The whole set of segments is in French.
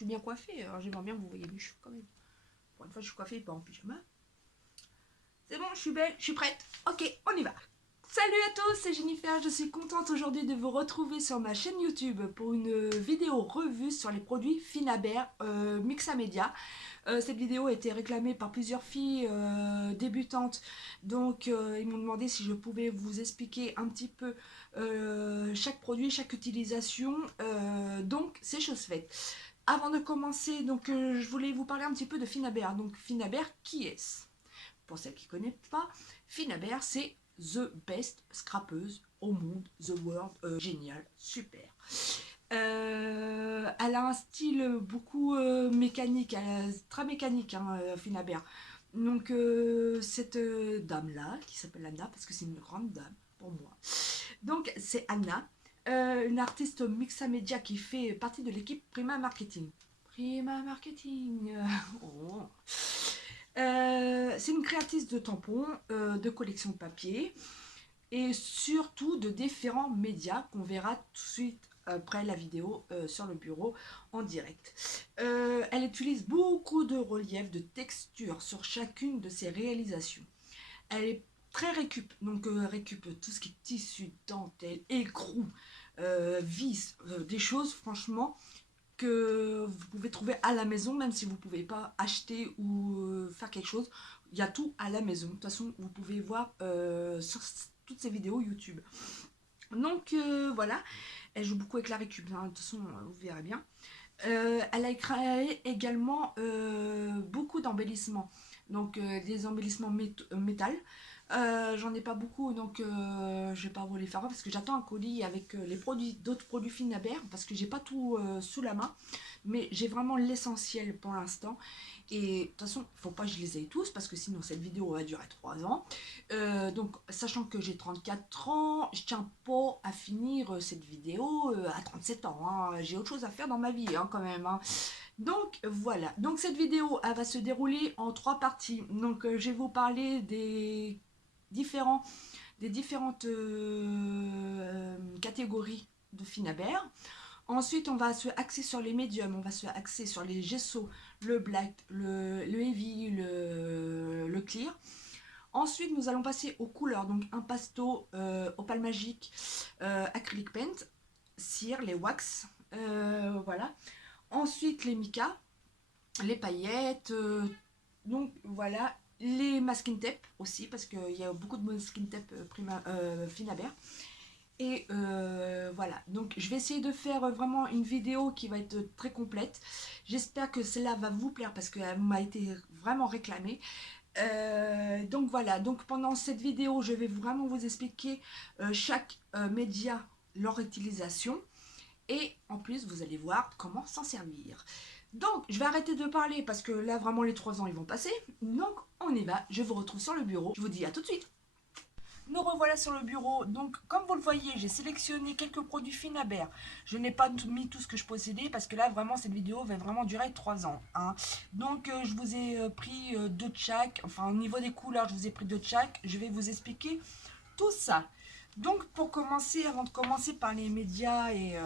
suis bien coiffée. Alors j'aimerais bien que vous voyez mes cheveux quand même. Pour une fois, je suis coiffée, pas en pyjama. C'est bon, je suis belle, je suis prête. Ok, on y va. Salut à tous, c'est Jennifer. Je suis contente aujourd'hui de vous retrouver sur ma chaîne YouTube pour une vidéo revue sur les produits Finaber Mixamedia. Cette vidéo a été réclamée par plusieurs filles débutantes, donc ils m'ont demandé si je pouvais vous expliquer un petit peu chaque produit, chaque utilisation, donc c'est chose faite. Avant de commencer, donc je voulais vous parler un petit peu de Finaber. Donc Finaber, qui est-ce? Pour celles qui ne connaissent pas, Finaber c'est the best scrapeuse au monde, the world, génial, super. Elle a un style beaucoup mécanique, très mécanique, hein, Finaber. Donc cette dame-là, qui s'appelle Anna, parce que c'est une grande dame pour moi. Donc c'est Anna, une artiste Mixamedia qui fait partie de l'équipe Prima Marketing. Prima Marketing. Oh. C'est une créatrice de tampons, de collections de papier et surtout de différents médias qu'on verra tout de suite après la vidéo sur le bureau en direct. Elle utilise beaucoup de relief, de textures sur chacune de ses réalisations. Elle est très récup, donc récup tout ce qui est tissu, dentelle, écrou, vis, des choses franchement que vous pouvez trouver à la maison, même si vous ne pouvez pas acheter ou faire quelque chose. Il y a tout à la maison. De toute façon, vous pouvez voir sur toutes ces vidéos YouTube. Donc voilà, elle joue beaucoup avec la récup, hein. De toute façon, vous verrez bien. Elle a créé également beaucoup d'embellissements, donc des embellissements métal. J'en ai pas beaucoup, donc je vais pas vous les faire parce que j'attends un colis avec les produits, d'autres produits Finaber, parce que j'ai pas tout sous la main, mais j'ai vraiment l'essentiel pour l'instant. Et de toute façon, il faut pas que je les aie tous parce que sinon cette vidéo va durer 3 ans. Donc, sachant que j'ai 34 ans, je tiens pas à finir cette vidéo à 37 ans, hein. J'ai autre chose à faire dans ma vie, hein, quand même, hein. Donc voilà, donc cette vidéo elle va se dérouler en 3 parties. Donc je vais vous parler différents, des différentes catégories de Finaber. Ensuite, on va se axer sur les médiums, on va se axer sur les gesso, le black, le heavy, le clear. Ensuite, nous allons passer aux couleurs, donc impasto, opale magique, acrylic paint, cire, les wax, voilà. Ensuite, les mica, les paillettes, donc voilà, les masking tape aussi, parce qu'il y a beaucoup de masking tape Finaber. Et voilà, donc je vais essayer de faire vraiment une vidéo qui va être très complète. J'espère que cela va vous plaire parce qu'elle m'a été vraiment réclamée. Donc voilà, donc pendant cette vidéo, je vais vraiment vous expliquer chaque média, leur utilisation. Et en plus, vous allez voir comment s'en servir. Donc, je vais arrêter de parler parce que là, vraiment, les 3 ans, ils vont passer. Donc, on y va. Je vous retrouve sur le bureau. Je vous dis à tout de suite. Nous revoilà sur le bureau. Donc, comme vous le voyez, j'ai sélectionné quelques produits Finaber. Je n'ai pas mis tout ce que je possédais parce que là, vraiment, cette vidéo va vraiment durer 3 ans, hein. Donc, je vous ai pris deux de chaque. Enfin, au niveau des couleurs, je vous ai pris deux de chaque. Je vais vous expliquer tout ça. Donc, pour commencer, avant de commencer par les médias et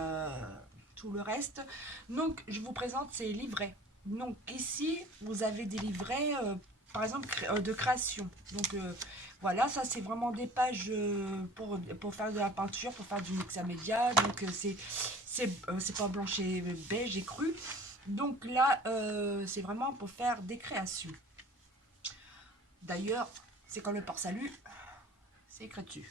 tout le reste, donc, je vous présente ces livrets. Donc, ici, vous avez des livrets, par exemple, de création. Donc, voilà, ça c'est vraiment des pages pour faire de la peinture, pour faire du mixamedia. Donc c'est pas blanche et beige et cru. Donc là, c'est vraiment pour faire des créations. D'ailleurs, c'est comme le port-salut, c'est écrit dessus.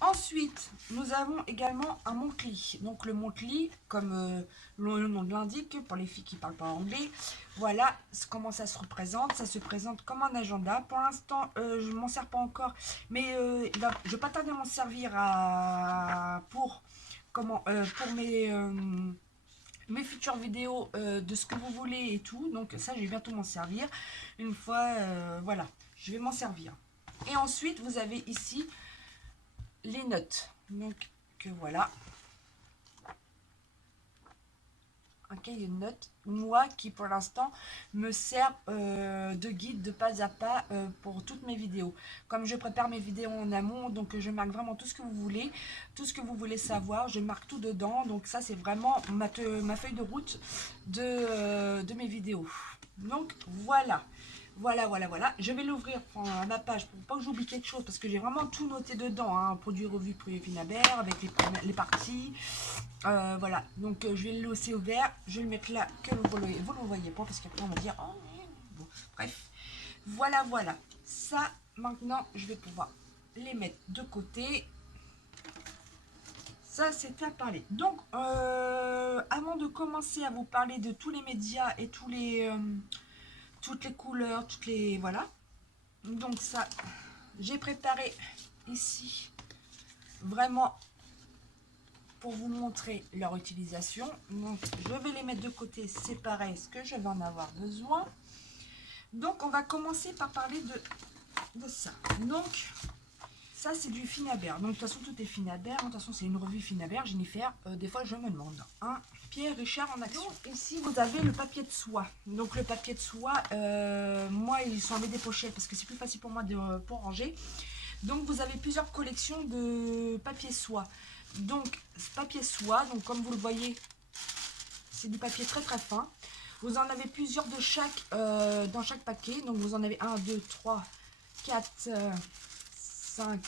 Ensuite, nous avons également un Montli. Donc le Montli, comme le nom l'indique, pour les filles qui ne parlent pas anglais, voilà comment ça se représente. Ça se présente comme un agenda. Pour l'instant, je ne m'en sers pas encore, mais je ne vais pas tarder à m'en servir pour mes futures vidéos de ce que vous voulez et tout. Donc ça, je vais bientôt m'en servir. Une fois, voilà, je vais m'en servir. Et ensuite, vous avez ici les notes. Donc que voilà. un cahier de notes, moi qui pour l'instant me sert de guide de pas à pas pour toutes mes vidéos. Comme je prépare mes vidéos en amont, donc je marque vraiment tout ce que vous voulez, tout ce que vous voulez savoir, je marque tout dedans. Donc ça c'est vraiment ma feuille de route de mes vidéos. Donc voilà. Voilà. Je vais l'ouvrir à ma page pour pas que j'oublie quelque chose parce que j'ai vraiment tout noté dedans. Hein. Produit, revue, prix Finabert avec les parties. Voilà. Donc je vais le laisser ouvert. Je vais le mettre là que vous ne le voyez pas parce qu'après on va dire oh bon. Bref. Voilà. Ça maintenant je vais pouvoir les mettre de côté. Ça c'est fait parler. Donc avant de commencer à vous parler de tous les médias et toutes les couleurs, voilà. Donc ça, j'ai préparé ici vraiment pour vous montrer leur utilisation. Donc je vais les mettre de côté, c'est pareil, ce que je vais en avoir besoin. Donc on va commencer par parler de ça. Donc ça c'est du Finabert. Donc de toute façon tout est Finabert. De toute façon c'est une revue Finabert, Jennifer. Des fois je me demande. Hein. Pierre Richard en action. Donc, ici vous avez le papier de soie. Donc le papier de soie, moi ils sont avec des pochettes parce que c'est plus facile pour moi pour ranger. Donc vous avez plusieurs collections de papier soie. Donc ce papier soie, donc comme vous le voyez, c'est du papier très très fin. Vous en avez plusieurs de chaque dans chaque paquet. Donc vous en avez 1, 2, 3, 4, 5,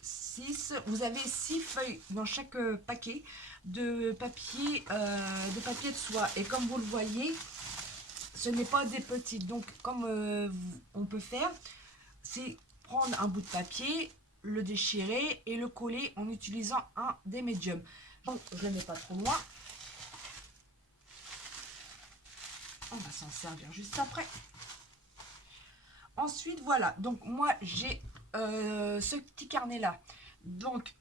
6. Vous avez 6 feuilles dans chaque paquet de papier de soie. Et comme vous le voyez, ce n'est pas des petites. Donc comme on peut faire, c'est prendre un bout de papier, le déchirer et le coller en utilisant un des médiums. Donc je ne le mets pas trop loin. On va s'en servir juste après. Ensuite, voilà. Donc moi, j'ai ce petit carnet là. Donc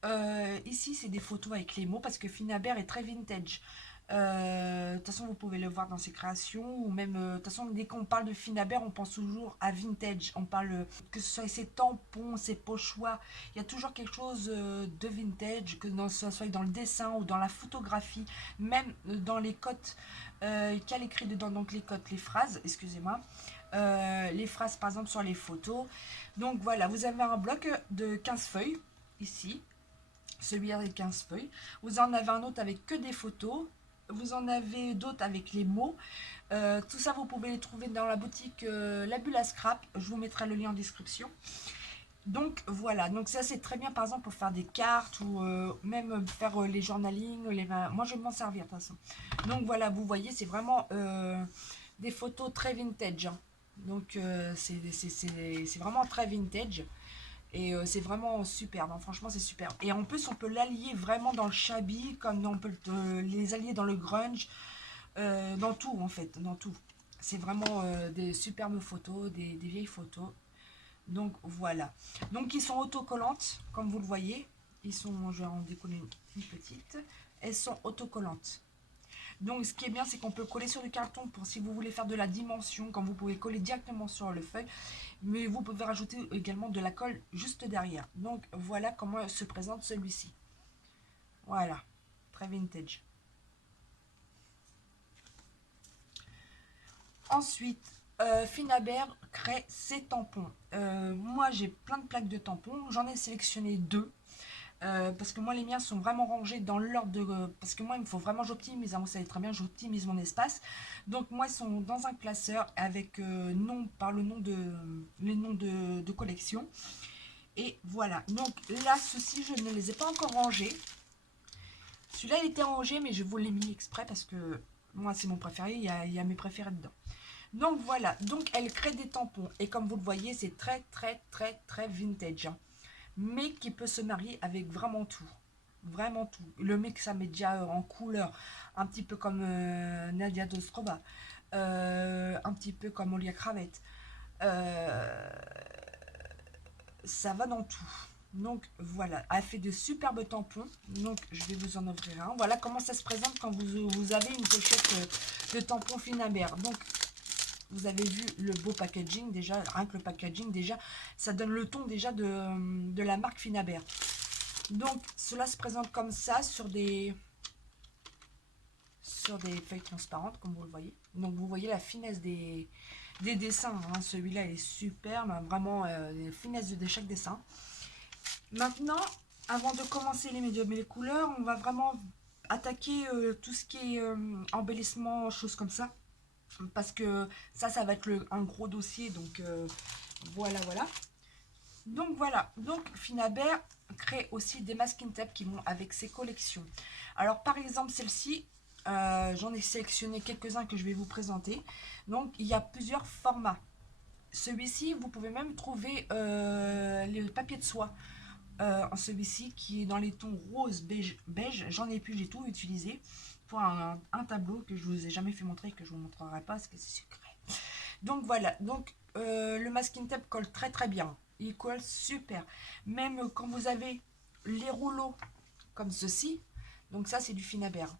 ici, c'est des photos avec les mots parce que Finabert est très vintage. De toute façon, vous pouvez le voir dans ses créations. Ou même, de toute façon, dès qu'on parle de Finabert, on pense toujours à vintage. On parle, que ce soit ses tampons, ses pochoirs. Il y a toujours quelque chose de vintage, que ce soit dans le dessin ou dans la photographie. Même dans les cotes qu'elle écrit dedans. Donc les cotes, les phrases, excusez-moi. Les phrases par exemple sur les photos. Donc voilà, vous avez un bloc de 15 feuilles ici, celui avec 15 feuilles. Vous en avez un autre avec que des photos. Vous en avez d'autres avec les mots. Tout ça, vous pouvez les trouver dans la boutique La Bulle à Scrap. Je vous mettrai le lien en description. Donc voilà, donc ça c'est très bien par exemple pour faire des cartes ou même faire les journaling. Moi je vais m'en servir de toute façon. Donc voilà, vous voyez, c'est vraiment des photos très vintage. Hein. Donc c'est vraiment très vintage. Et c'est vraiment superbe, hein. Franchement c'est super. Et en plus on peut l'allier vraiment dans le shabby, comme on peut les allier dans le grunge, dans tout en fait, dans tout. C'est vraiment des superbes photos, des vieilles photos. Donc voilà. Donc ils sont autocollantes, comme vous le voyez. Ils sont, je vais en décoller une petite. Elles sont autocollantes. Donc ce qui est bien, c'est qu'on peut coller sur du carton pour si vous voulez faire de la dimension, quand vous pouvez coller directement sur le feuille. Mais vous pouvez rajouter également de la colle juste derrière. Donc voilà comment se présente celui-ci. Voilà, très vintage. Ensuite, Finabert crée ses tampons. Moi j'ai plein de plaques de tampons, j'en ai sélectionné 2. Parce que moi les miens sont vraiment rangés dans l'ordre de... parce que moi il me faut vraiment j'optimise, hein, vous savez très bien, j'optimise mon espace. Donc moi ils sont dans un classeur avec nom par le nom les noms de collection. Et voilà, donc là ceux-ci je ne les ai pas encore rangés. Celui-là il était rangé mais je vous l'ai mis exprès parce que moi c'est mon préféré, il y a mes préférés dedans. Donc voilà, donc elle crée des tampons et comme vous le voyez c'est très vintage. Hein, mais qui peut se marier avec vraiment tout. Vraiment tout. Le mec, ça met déjà en couleur, un petit peu comme Nadia Dostrova, un petit peu comme Olia Kravette. Ça va dans tout. Donc voilà, elle fait de superbes tampons. Donc je vais vous en offrir un. Voilà comment ça se présente quand vous avez une pochette de tampons Finabert. Donc vous avez vu le beau packaging déjà, rien que le packaging déjà, ça donne le ton déjà de la marque Finabert. Donc cela se présente comme ça sur sur des feuilles transparentes, comme vous le voyez. Donc vous voyez la finesse des dessins, hein. Celui-là il est superbe, hein, vraiment la finesse de chaque dessin. Maintenant, avant de commencer les médiums et les couleurs, on va vraiment attaquer tout ce qui est embellissement, choses comme ça. Parce que ça va être un gros dossier, donc voilà. Donc voilà, donc Finabert crée aussi des masking tape qui vont avec ses collections. Alors par exemple celle-ci, j'en ai sélectionné quelques-uns que je vais vous présenter. Donc il y a plusieurs formats. Celui-ci, vous pouvez même trouver les papiers de soie. En celui-ci qui est dans les tons rose, beige. J'en ai plus, j'ai tout utilisé pour un tableau que je vous ai jamais fait montrer, que je vous montrerai pas parce que c'est secret. Donc voilà, donc le masking tape colle très bien. Il colle super. Même quand vous avez les rouleaux comme ceci, donc ça c'est du Finabert.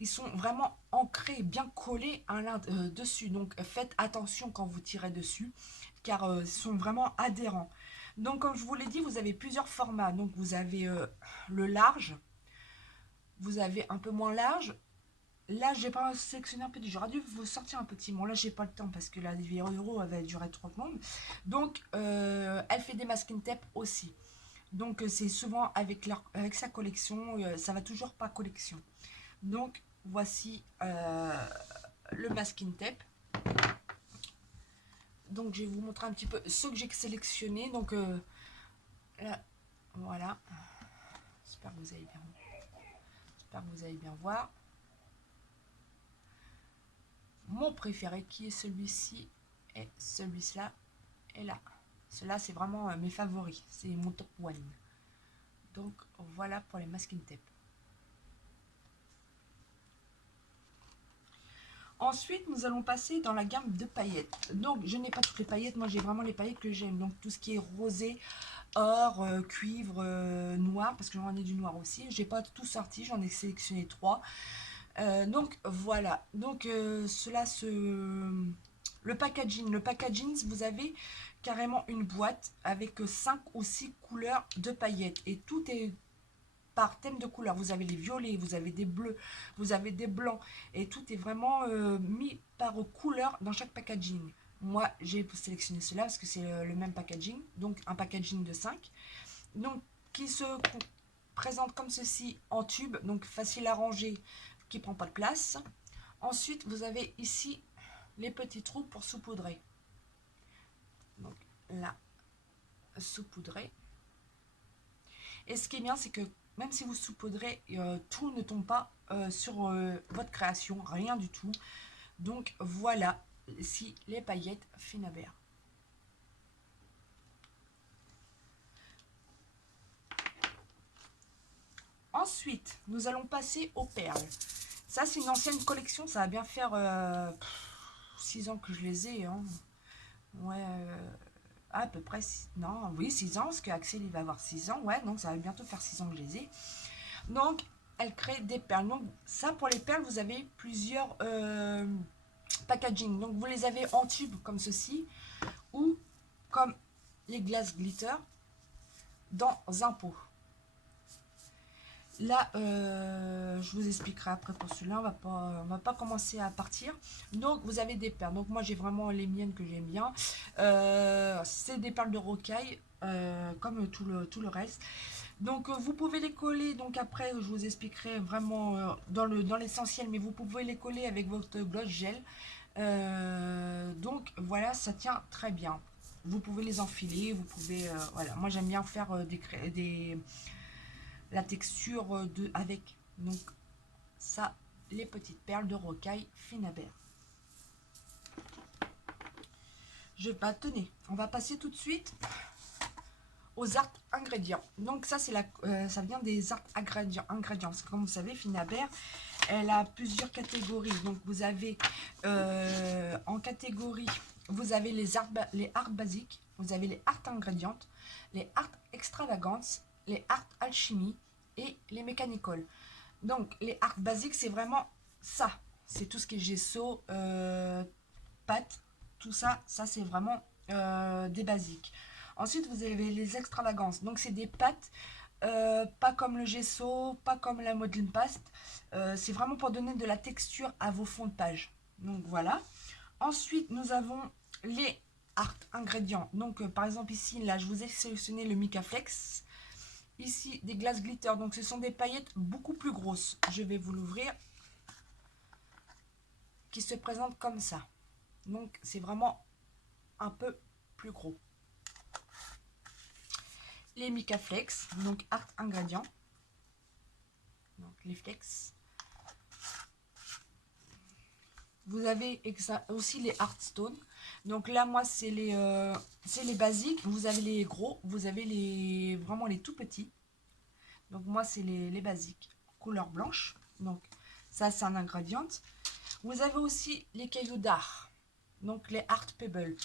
Ils sont vraiment ancrés, bien collés dessus. Donc faites attention quand vous tirez dessus, car ils sont vraiment adhérents. Donc comme je vous l'ai dit, vous avez plusieurs formats. Donc vous avez le large, vous avez un peu moins large. Là, j'ai pas sélectionné un petit. J'aurais dû vous sortir un petit. Bon, là, j'ai pas le temps parce que la vidéo avait duré trop longtemps. Donc, elle fait des masking tape aussi. Donc, c'est souvent avec sa collection. Ça va toujours par collection. Donc, voici le masking tape. Donc, je vais vous montrer un petit peu ce que j'ai sélectionné. Donc, là, voilà. J'espère que vous allez bien voir. Mon préféré qui est celui-ci et celui-là et là. Cela c'est vraiment mes favoris, c'est mon top one. Donc voilà pour les masking tape. Ensuite nous allons passer dans la gamme de paillettes. Donc je n'ai pas toutes les paillettes, moi j'ai vraiment les paillettes que j'aime. Donc tout ce qui est rosé, or, cuivre, noir, parce que j'en ai du noir aussi. J'ai pas tout sorti, j'en ai sélectionné 3. Donc voilà, donc le packaging, vous avez carrément une boîte avec 5 ou 6 couleurs de paillettes et tout est par thème de couleur. Vous avez les violets, vous avez des bleus, vous avez des blancs et tout est vraiment mis par couleur dans chaque packaging. Moi j'ai sélectionné cela parce que c'est le même packaging, donc un packaging de 5, donc qui se présente comme ceci en tube, donc facile à ranger, qui prend pas de place. Ensuite vous avez ici les petits trous pour saupoudrer. Donc là, saupoudrer. Et ce qui est bien, c'est que même si vous saupoudrez, tout ne tombe pas sur votre création, rien du tout. Donc voilà, ici les paillettes Finabert. Ensuite, nous allons passer aux perles. Ça, c'est une ancienne collection, ça va bien faire 6 ans que je les ai. Hein. Ouais, à peu près, non, oui, 6 ans, parce qu'Axel, il va avoir 6 ans. Ouais, donc ça va bientôt faire 6 ans que je les ai. Donc, elle crée des perles. Donc, ça, pour les perles, vous avez plusieurs packaging. Donc, vous les avez en tube, comme ceci, ou comme les glaces glitter, dans un pot. Là, je vous expliquerai après pour celui-là, on va pas commencer à partir. Donc, vous avez des perles. Donc, moi, j'ai vraiment les miennes que j'aime bien. C'est des perles de rocaille, comme tout le reste. Donc, vous pouvez les coller. Donc, après, je vous expliquerai vraiment dans l'essentiel, mais vous pouvez les coller avec votre gloss gel. Donc, voilà, ça tient très bien. Vous pouvez les enfiler, vous pouvez... voilà, moi, j'aime bien faire la texture avec. Donc ça, les petites perles de rocaille Finabert. Tenez, on va passer tout de suite aux art ingrédients. Donc ça, ça vient des art ingrédients. Comme vous savez, Finabert, elle a plusieurs catégories. Donc vous avez en catégorie, vous avez les art basiques, vous avez les art ingrédients, les art extravagantes, les art alchimie et les mécanicoles. Donc les art basiques, c'est vraiment ça. C'est tout ce qui est gesso, pâte, tout ça. Ça, c'est vraiment des basiques. Ensuite, vous avez les extravagances. Donc, c'est des pâtes pas comme le gesso, pas comme la modeling paste. C'est vraiment pour donner de la texture à vos fonds de page. Donc voilà. Ensuite, nous avons les art ingrédients. Donc par exemple ici, là, je vous ai sélectionné le Mica Flex. Ici, des glaces glitter. Donc ce sont des paillettes beaucoup plus grosses. Je vais vous l'ouvrir. Qui se présentent comme ça. Donc c'est vraiment un peu plus gros. Les Mica Flex, donc art ingrédients. Donc les flex. Vous avez aussi les Hearthstone. Donc là, moi, c'est les basiques. Vous avez les gros, vous avez vraiment les tout petits. Donc moi, c'est les basiques. Couleur blanche. Donc ça, c'est un ingrédient. Vous avez aussi les cailloux d'art. Donc les Art Pebble.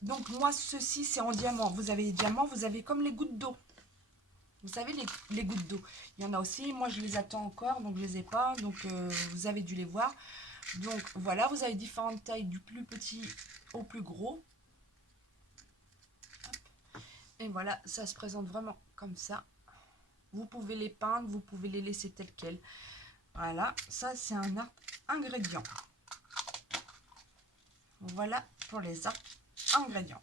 Donc moi, ceci, c'est en diamant. Vous avez les diamants, vous avez comme les gouttes d'eau. Vous savez, les gouttes d'eau. Il y en a aussi. Moi, je les attends encore, donc je les ai pas. Donc, vous avez dû les voir. Donc, voilà, vous avez différentes tailles, du plus petit au plus gros. Et voilà, ça se présente vraiment comme ça. Vous pouvez les peindre, vous pouvez les laisser tels quels. Voilà, ça, c'est un art ingrédient. Voilà pour les arts ingrédients.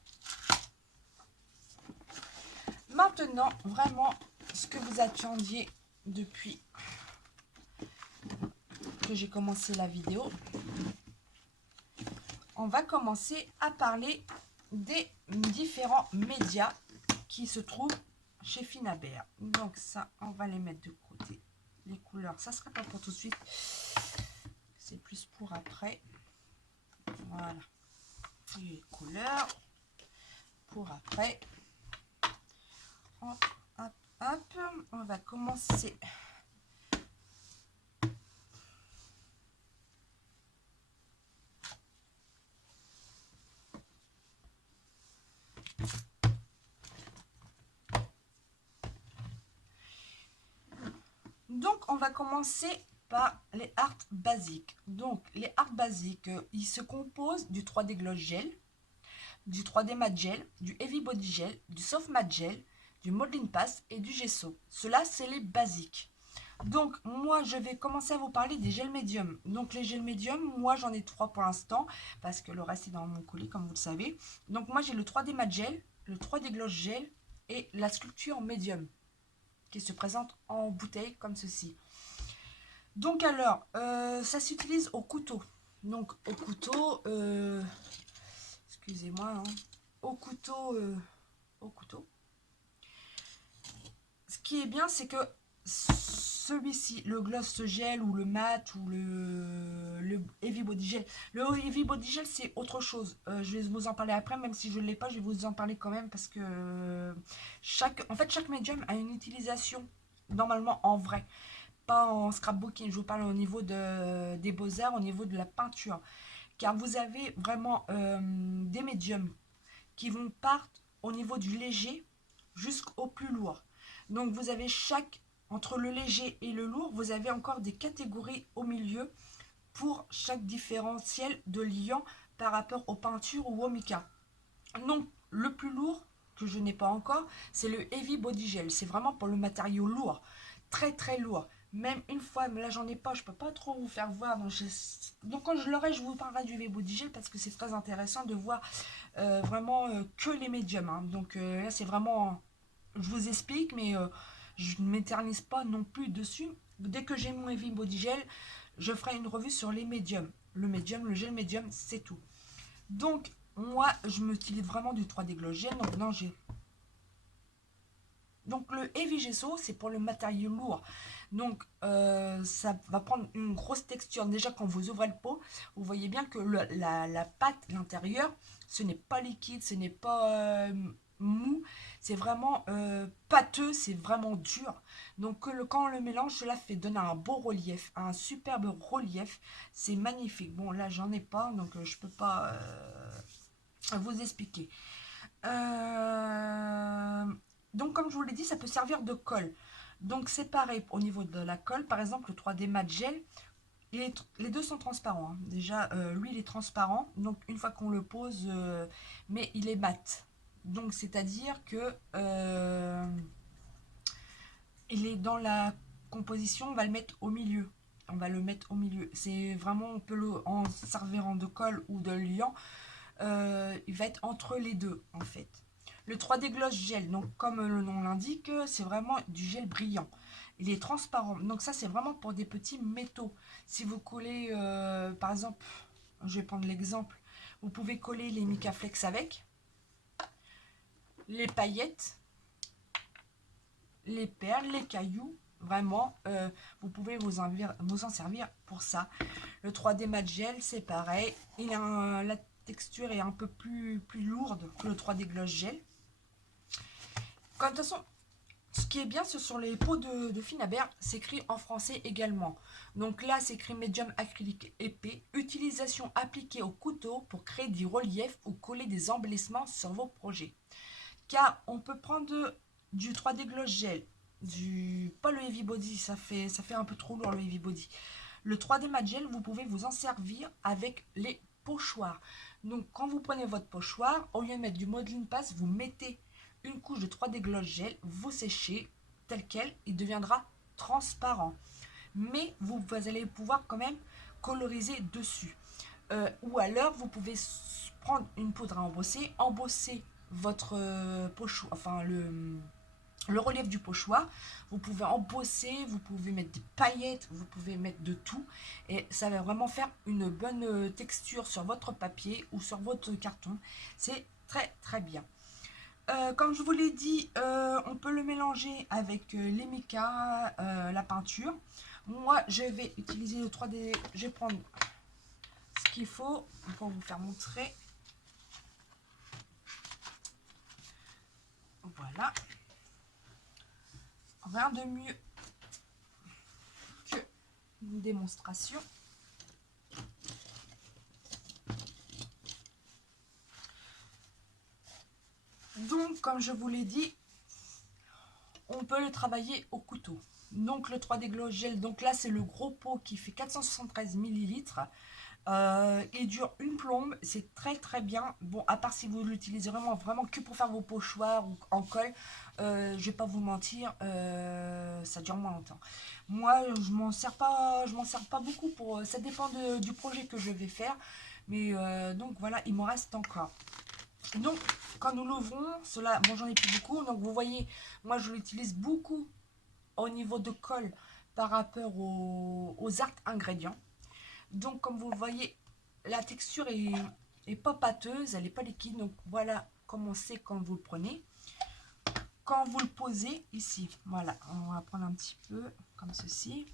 Maintenant, vraiment, ce que vous attendiez depuis que j'ai commencé la vidéo, on va commencer à parler des différents médias qui se trouvent chez Finabert. Donc ça, on va les mettre de côté. Les couleurs, ça sera pas pour tout de suite. C'est plus pour après. Voilà. Les couleurs pour après. Hop, hop, hop. On va commencer. Donc, on va commencer par les art basiques. Donc, les art basiques, ils se composent du 3D Gloss Gel, du 3D Matte Gel, du Heavy Body Gel, du Soft Matte Gel, du Modeling Paste et du gesso. Cela, c'est les basiques. Donc, moi, je vais commencer à vous parler des gels médiums. Donc, les gels médiums, moi, j'en ai 3 pour l'instant, parce que le reste est dans mon colis, comme vous le savez. Donc, moi, j'ai le 3D Matte Gel, le 3D Gloss Gel et la sculpture médium, qui se présente en bouteille, comme ceci. Donc, alors, ça s'utilise au couteau. Donc, au couteau, excusez-moi, hein, au couteau, Ce qui est bien, c'est que celui-ci, le gloss gel ou le mat ou le heavy body gel. Le heavy body gel, c'est autre chose. Je vais vous en parler après, même si je ne l'ai pas, je vais vous en parler quand même parce que chaque médium a une utilisation normalement en vrai, pas en scrapbooking. Je vous parle au niveau des beaux-arts, au niveau de la peinture. Car vous avez vraiment des médiums qui vont partir au niveau du léger jusqu'au plus lourd. Donc vous avez entre le léger et le lourd, vous avez encore des catégories au milieu pour chaque différentiel de liant par rapport aux peintures ou au mica. Donc le plus lourd, que je n'ai pas encore, c'est le Heavy Body Gel. C'est vraiment pour le matériau lourd, très très lourd. Même une fois, mais là j'en ai pas, je peux pas trop vous faire voir. Donc quand je l'aurai, je vous parlerai du Heavy Body Gel parce que c'est très intéressant de voir vraiment que les médiums. Hein. Donc là c'est vraiment, je vous explique, mais je ne m'éternise pas non plus dessus. Dès que j'ai mon Heavy Body Gel, je ferai une revue sur les médiums. Le médium, le gel médium, c'est tout. Donc moi, je m'utilise vraiment du 3D Gloss Gel. Donc non, donc le Heavy Gesso, c'est pour le matériau lourd. Donc ça va prendre une grosse texture. Déjà quand vous ouvrez le pot, vous voyez bien que la pâte, l'intérieur, ce n'est pas liquide, ce n'est pas mou. C'est vraiment pâteux, c'est vraiment dur. Donc quand on le mélange, cela fait donner un beau relief, un superbe relief. C'est magnifique. Bon là j'en ai pas, donc je peux pas vous expliquer. Donc comme je vous l'ai dit, ça peut servir de colle. Donc c'est pareil au niveau de la colle. Par exemple, le 3D Matte Gel, les deux sont transparents. Hein. Déjà, lui, il est transparent. Donc une fois qu'on le pose, mais il est mat. Donc, c'est-à-dire que il est dans la composition, on va le mettre au milieu. On va le mettre au milieu. C'est vraiment, on peut le en servant de colle ou de liant. Il va être entre les deux, en fait. Le 3D Gloss Gel, donc comme le nom l'indique, c'est vraiment du gel brillant. Il est transparent. Donc ça, c'est vraiment pour des petits métaux. Si vous collez, par exemple, je vais prendre l'exemple, vous pouvez coller les Mica Flex avec, les paillettes, les perles, les cailloux. Vraiment, vous pouvez vous en servir pour ça. Le 3D Matte Gel, c'est pareil. La texture est un peu plus lourde que le 3D Gloss Gel. De toute façon, ce qui est bien, ce sont les pots de Finabert, c'est écrit en français également. Donc là, c'est écrit médium acrylique épais. Utilisation appliquée au couteau pour créer du relief ou coller des embellissements sur vos projets. Car on peut prendre du 3D Gloss Gel, pas le Heavy Body, ça fait un peu trop lourd le Heavy Body. Le 3D Matte Gel, vous pouvez vous en servir avec les pochoirs. Donc quand vous prenez votre pochoir, au lieu de mettre du modeling pass, vous mettez une couche de 3D Gloss Gel, vous séchez tel quel, il deviendra transparent. Mais vous allez pouvoir quand même coloriser dessus. Ou alors vous pouvez prendre une poudre à embosser votre pochoir, enfin le relief du pochoir. Vous pouvez embosser, vous pouvez mettre des paillettes, vous pouvez mettre de tout. Et ça va vraiment faire une bonne texture sur votre papier ou sur votre carton. C'est très très bien. Comme je vous l'ai dit, on peut le mélanger avec les micas, la peinture. Moi, je vais utiliser le 3D. Je vais prendre ce qu'il faut pour vous faire montrer. Voilà. Rien de mieux que une démonstration. Donc, comme je vous l'ai dit, on peut le travailler au couteau. Donc, le 3D Gloss Gel, donc là, c'est le gros pot qui fait 473 ml. Il dure une plombe, c'est très très bien. Bon, à part si vous l'utilisez vraiment que pour faire vos pochoirs ou en colle, je vais pas vous mentir, ça dure moins longtemps. Moi, je m'en sers pas beaucoup pour. Ça dépend du projet que je vais faire, mais donc voilà, il m'en reste encore. Donc, quand nous l'ouvrons, cela, bon, j'en ai plus beaucoup. Donc, vous voyez, moi, je l'utilise beaucoup au niveau de colle par rapport aux art ingrédients. Donc, comme vous le voyez, la texture est pas pâteuse, elle n'est pas liquide. Donc, voilà comment c'est quand vous le prenez. Quand vous le posez ici, voilà, on va prendre un petit peu comme ceci.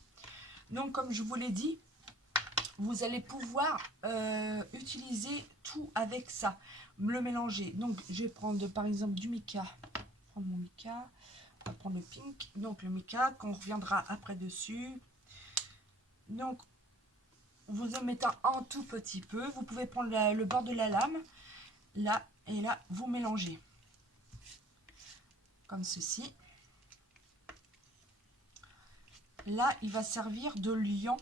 Donc, comme je vous l'ai dit, vous allez pouvoir utiliser tout avec ça, le mélanger. Donc, je vais prendre par exemple du mica. Prendre mon mica, on va prendre le pink. Donc, le mica, qu'on reviendra après dessus. Donc, vous en mettez un tout petit peu. Vous pouvez prendre le bord de la lame, là et là, vous mélangez. Comme ceci. Là, il va servir de liant.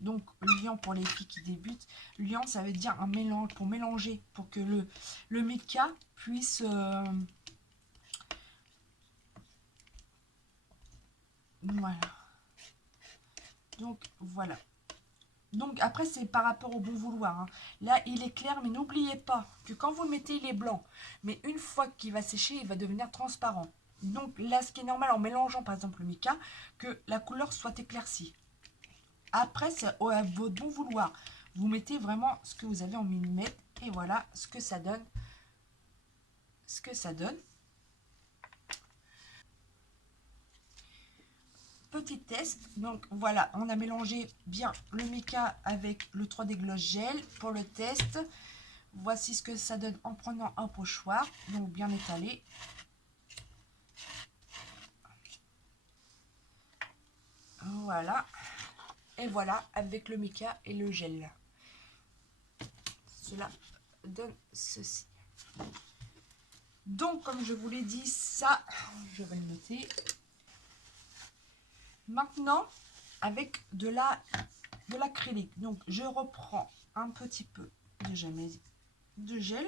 Donc, liant pour les filles qui débutent. Liant, ça veut dire un mélange, pour mélanger, pour que le mica puisse... voilà. Donc, voilà. Donc, après, c'est par rapport au bon vouloir. Hein. Là, il est clair, mais n'oubliez pas que quand vous le mettez, il est blanc. Mais une fois qu'il va sécher, il va devenir transparent. Donc, là, ce qui est normal en mélangeant, par exemple, le mica, que la couleur soit éclaircie. Après, c'est à votre bon vouloir. Vous mettez vraiment ce que vous avez en millimètres. Et voilà ce que ça donne. Ce que ça donne. Petit test. Donc, voilà, on a mélangé bien le mica avec le 3D Gloss Gel pour le test. Voici ce que ça donne en prenant un pochoir. Donc, bien étalé. Voilà. Et voilà, avec le mica et le gel. Cela donne ceci. Donc, comme je vous l'ai dit, ça, je vais le noter. Maintenant, avec de l'acrylique. Donc, je reprends un petit peu de gel.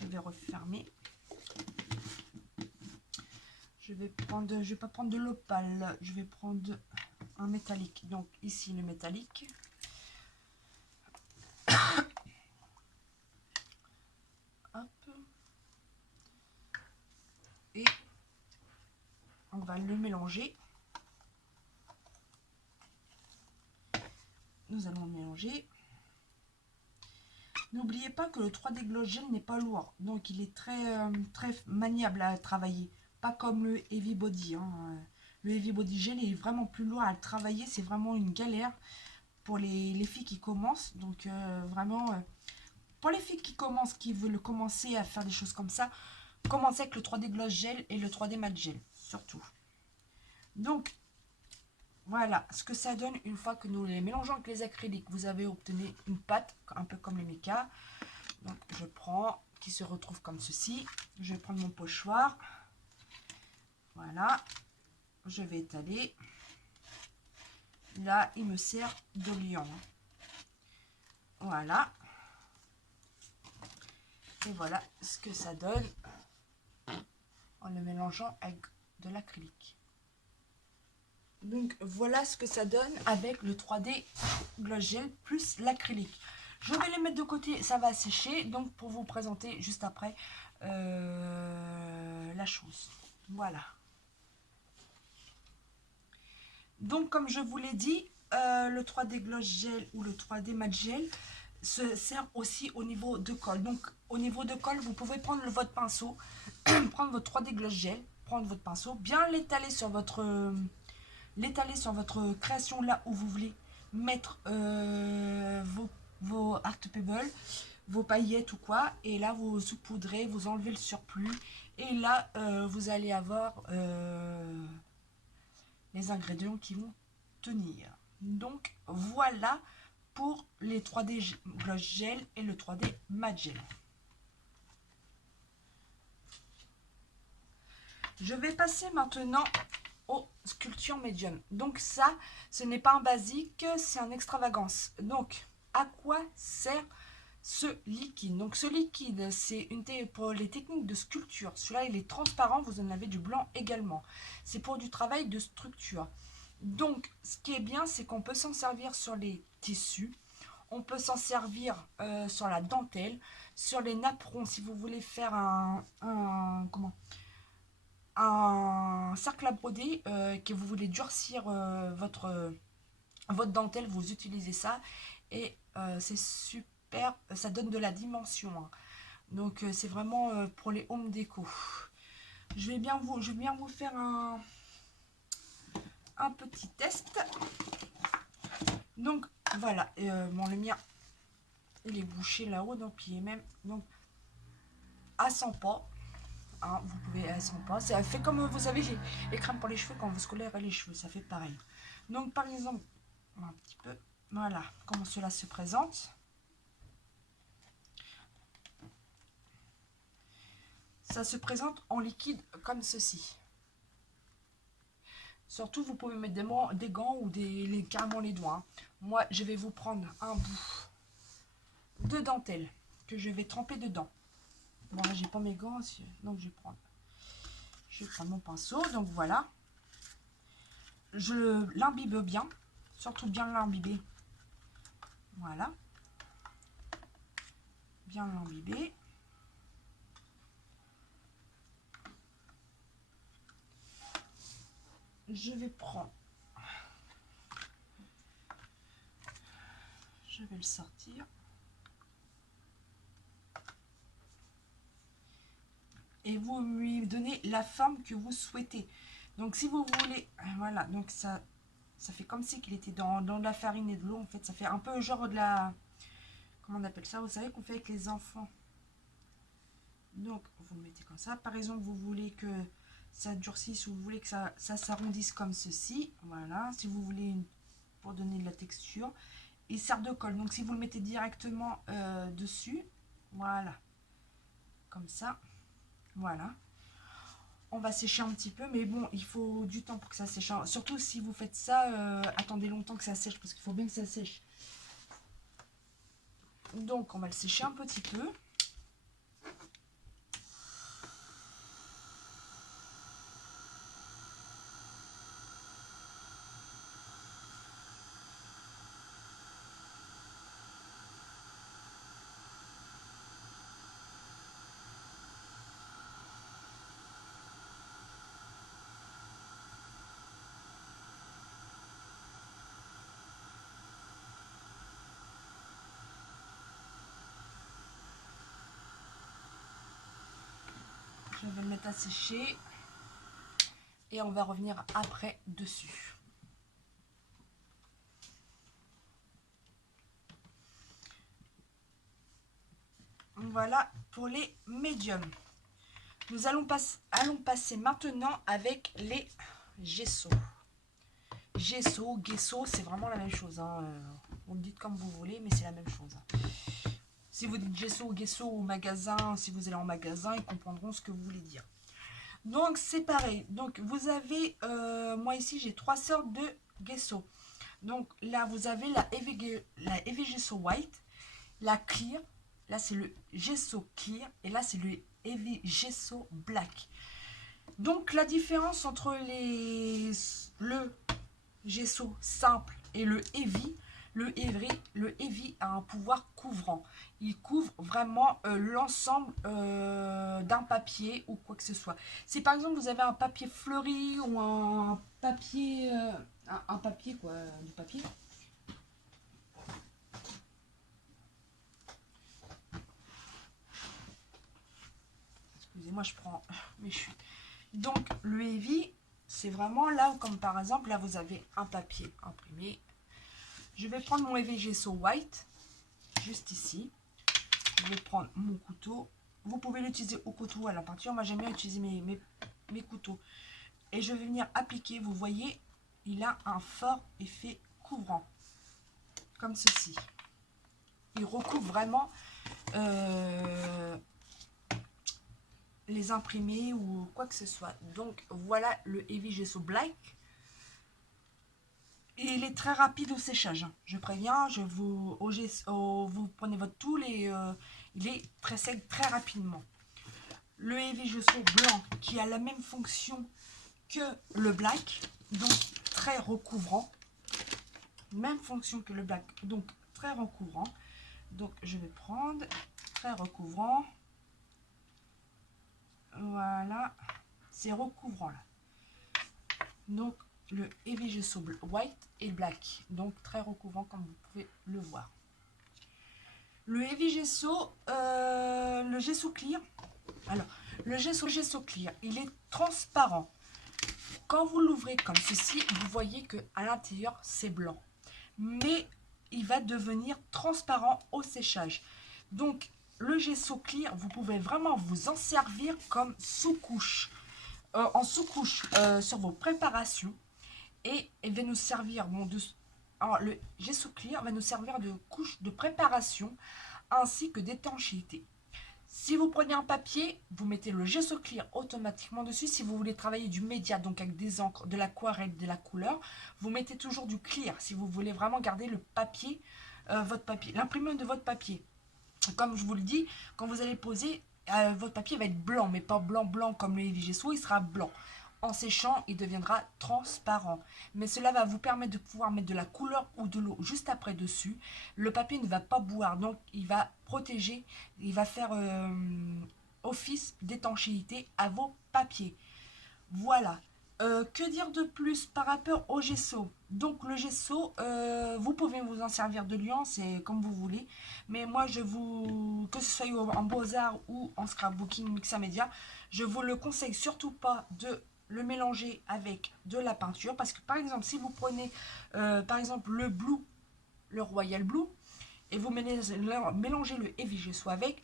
Je vais refermer. Je vais pas prendre de l'opale, je vais prendre un métallique. Donc ici le métallique. Hop. Et on va le mélanger. Nous allons mélanger. N'oubliez pas que le 3D Gloss Gel n'est pas lourd, donc il est très maniable à travailler, pas comme le Heavy Body. Hein. Le Heavy Body Gel est vraiment plus lourd à le travailler, c'est vraiment une galère pour les filles qui commencent. Donc vraiment, pour les filles qui commencent, qui veulent commencer à faire des choses comme ça, commencez avec le 3D Gloss Gel et le 3D Matte Gel, surtout. Donc, voilà ce que ça donne une fois que nous les mélangeons avec les acryliques. Vous avez obtenu une pâte, un peu comme les Mika. Donc, je prends, qui se retrouve comme ceci. Je vais prendre mon pochoir. Voilà. Je vais étaler. Là, il me sert de liant. Voilà. Et voilà ce que ça donne en le mélangeant avec de l'acrylique. Donc voilà ce que ça donne avec le 3D Gloss Gel plus l'acrylique. Je vais les mettre de côté, ça va sécher. Donc pour vous présenter juste après la chose. Voilà. Donc comme je vous l'ai dit, le 3D Gloss Gel ou le 3D Matte Gel se sert aussi au niveau de colle. Donc au niveau de colle, vous pouvez prendre votre pinceau, prendre votre 3D Gloss Gel, prendre votre pinceau, bien l'étaler sur votre création là où vous voulez mettre vos art pebbles, vos paillettes ou quoi, et là vous saupoudrez, vous enlevez le surplus, et là vous allez avoir les ingrédients qui vont tenir. Donc voilà pour les 3D Gloss Gel et le 3D Matte Gel. Je vais passer maintenant aux sculptures médium. Donc ça, ce n'est pas un basique, c'est un extravagance. Donc, à quoi sert ce liquide? Donc ce liquide, c'est pour les techniques de sculpture. Celui-là, il est transparent, vous en avez du blanc également. C'est pour du travail de structure. Donc, ce qui est bien, c'est qu'on peut s'en servir sur les tissus. On peut s'en servir sur la dentelle, sur les napperons, si vous voulez faire un cercle à broder, que vous voulez durcir votre dentelle, vous utilisez ça et c'est super, ça donne de la dimension. Hein. Donc c'est vraiment pour les home déco. Je vais bien vous faire un petit test. Donc voilà, bon le mien il est bouché là-haut, donc il est même donc à 100 pas. Hein, vous pouvez, elles sont pas. Ça fait comme vous avez les crèmes pour les cheveux quand vous colorez les cheveux, ça fait pareil. Donc par exemple, un petit peu, voilà comment cela se présente. Ça se présente en liquide comme ceci. Surtout, vous pouvez mettre des gants ou carrément les doigts. Hein. Moi, je vais vous prendre un bout de dentelle que je vais tremper dedans. Bon, là, j'ai pas mes gants, donc je vais prendre mon pinceau. Donc voilà. Je l'imbibe bien, surtout bien l'imbiber. Voilà. Bien l'imbiber. Je vais prendre. Je vais le sortir. Et vous lui donnez la forme que vous souhaitez. Donc si vous voulez, voilà, donc ça fait comme si qu'il était dans de la farine et de l'eau. En fait, ça fait un peu genre de la, comment on appelle ça? Vous savez qu'on fait avec les enfants. Donc vous le mettez comme ça. Par exemple, vous voulez que ça durcisse ou vous voulez que ça s'arrondisse comme ceci. Voilà, si vous voulez pour donner de la texture. Il sert de colle. Donc si vous le mettez directement dessus, voilà, comme ça. Voilà. On va sécher un petit peu, mais bon, il faut du temps pour que ça sèche. Surtout si vous faites ça, attendez longtemps que ça sèche, parce qu'il faut bien que ça sèche. Donc, on va le sécher un petit peu. Je vais le mettre à sécher. Et on va revenir après dessus. Voilà pour les médiums. Nous allons passer maintenant avec les gessos. Gesso, gesso, c'est vraiment la même chose. Hein. Vous me dites comme vous voulez, mais c'est la même chose. Si vous dites gesso ou gesso au magasin, si vous allez en magasin, ils comprendront ce que vous voulez dire. Donc c'est pareil. Donc vous avez, moi ici j'ai 3 sortes de gesso. Donc là vous avez la Heavy Gesso White, la Clear. Là c'est le gesso Clear et là c'est le Heavy Gesso Black. Donc la différence entre le gesso simple et le heavy a un pouvoir couvrant. Il couvre vraiment l'ensemble d'un papier ou quoi que ce soit. Si par exemple vous avez un papier fleuri ou un papier, un papier quoi, du papier. Excusez-moi, je prends mes chutes. Donc le heavy, c'est vraiment là où, comme par exemple, là vous avez un papier imprimé. Je vais prendre mon Heavy Gesso White, juste ici. Je vais prendre mon couteau. Vous pouvez l'utiliser au couteau ou à la peinture. Moi, j'aime bien utiliser mes couteaux. Et je vais venir appliquer. Vous voyez, il a un fort effet couvrant. Comme ceci. Il recouvre vraiment les imprimés ou quoi que ce soit. Donc, voilà le Heavy Gesso Black. Et il est très rapide au séchage. Je préviens, vous prenez votre tool et il est très sec très rapidement. Le Heavy Gesso blanc qui a la même fonction que le black, donc très recouvrant. Même fonction que le black, donc très recouvrant. Donc je vais prendre très recouvrant. Voilà, c'est recouvrant là. Donc le Heavy Gesso White et Black, donc très recouvrant comme vous pouvez le voir. Le Heavy Gesso, le Gesso Clear, alors le Gesso Clear, il est transparent. Quand vous l'ouvrez comme ceci, vous voyez que à l'intérieur c'est blanc, mais il va devenir transparent au séchage. Donc le Gesso Clear, vous pouvez vraiment vous en servir comme sous-couche, en sous-couche sur vos préparations. Et il va nous servir, alors, le gesso clear va nous servir de couche de préparation ainsi que d'étanchéité. Si vous prenez un papier, vous mettez le gesso clear automatiquement dessus. Si vous voulez travailler du média, donc avec des encres, de l'aquarelle, de la couleur, vous mettez toujours du clear si vous voulez vraiment garder le papier, votre papier, l'imprimante de votre papier. Comme je vous le dis, quand vous allez poser, votre papier va être blanc, mais pas blanc comme le Heavy Gesso, il sera blanc. En séchant, il deviendra transparent. Mais cela va vous permettre de pouvoir mettre de la couleur ou de l'eau juste après dessus. Le papier ne va pas boire, donc il va protéger, il va faire office d'étanchéité à vos papiers. Voilà. Que dire de plus par rapport au gesso? Donc le gesso, vous pouvez vous en servir de liant, c'est comme vous voulez. Mais moi, que ce soit en Beaux-Arts ou en scrapbooking Mixamedia, je vous le conseille surtout pas de le mélanger avec de la peinture. Parce que par exemple, si vous prenez par exemple le Blue, le Royal Blue, et vous mélangez le Heavy Gesso avec,